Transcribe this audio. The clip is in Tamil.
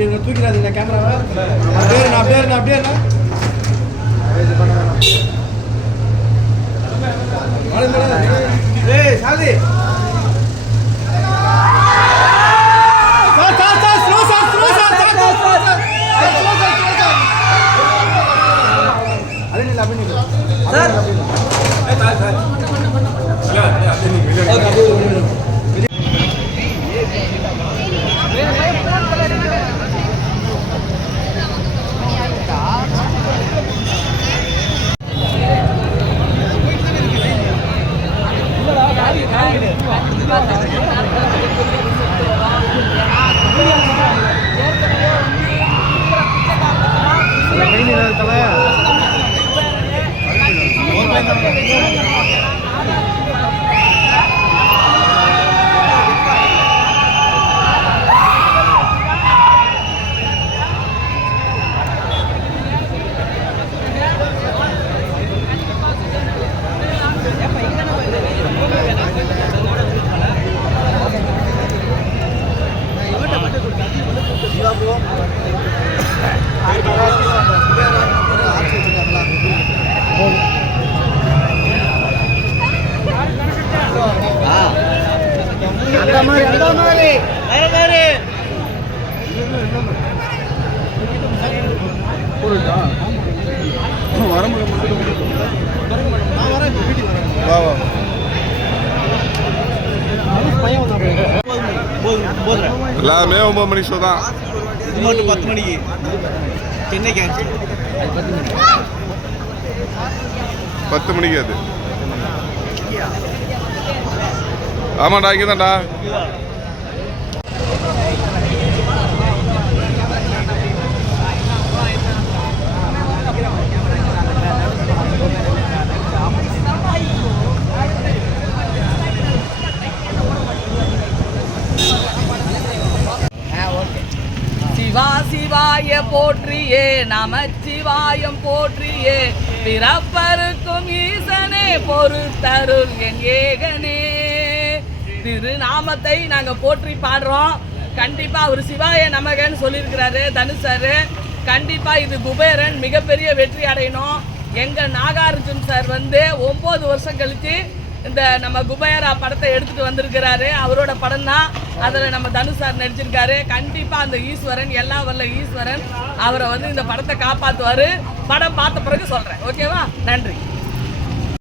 அப்படி தூக்கிறாதீங்க கேமராவை. அப்படியே சாதி எல்லாமே 9 மணி ஷோ தான். இது மட்டும் 10 மணிக்கு சென்னை கேன்சல். 10 மணிக்கு அது. ஆமாண்டா, இங்கே தான்டா. சிவாய போற்றியே, நமச்சிவாயம் போற்றியே, பிறப்பருக்கும் ஈசனே பொறுத்தருள் என் ஏகனே. திருநாமத்தை நாங்க போற்றி பாடுறோம். கண்டிப்பா அவர் சிவாய நமகன்னு சொல்லியிருக்கிறாரு தனுஷாரு. கண்டிப்பா இது குபேரன் மிகப்பெரிய வெற்றி அடையணும். எங்க நாகார்ஜுன் சார் 9 வருஷம் கழிச்சு இந்த நம்ம குபேரா படத்தை எடுத்துட்டு வந்திருக்கிறாரு. அவரோட படம் தான். அதில் நம்ம தனுஷ் சார் நடிச்சிருக்காரு. கண்டிப்பாக அந்த ஈஸ்வரன், எல்லாம் வல்ல ஈஸ்வரன் அவரை இந்த படத்தை காப்பாற்றுவார். படம் பார்த்த பிறகு சொல்கிறேன். ஓகேவா? நன்றி.